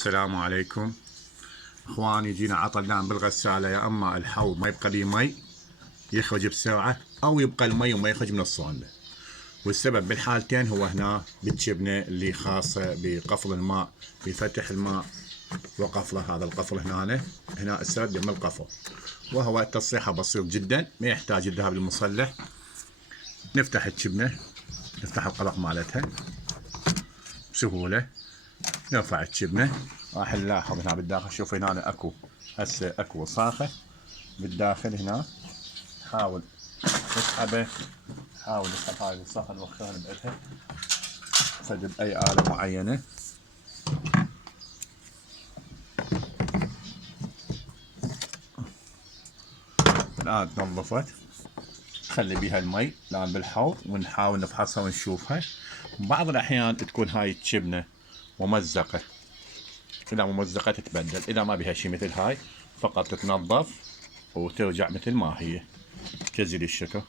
السلام عليكم اخواني. جينا عطلناه بالغسالة، يا اما الحوض ما يبقى لي مي يخرج بسرعة، او يبقى المي وما يخرج من الصوانة. والسبب بالحالتين هو هنا بالجبنة اللي خاصة بقفل الماء، بفتح الماء وقفله. هذا القفل هنا السبب من القفل، وهو تصليحه بسيط جدا، ما يحتاج الذهاب للمصلح. نفتح الجبنة، نفتح القلق مالتها بسهولة، نرفع الجبنة. راح نلاحظ هنا بالداخل، شوف هنا اكو هسه اكو وساخة بالداخل هنا. حاول تسحبه، حاول تسحب هاي الوساخة، نوخرها نبعدها فد بأي آلة معينة. الآن تنظفت، نخلي بيها المي الآن بالحوض ونحاول نفحصها ونشوفها. بعض الأحيان تكون هاي الجبنة ممزقة، إذا ممزقة تتبدل، إذا ما بيها شي مثل هاي فقط تتنظف وترجع مثل ما هي. جزيل الشكر.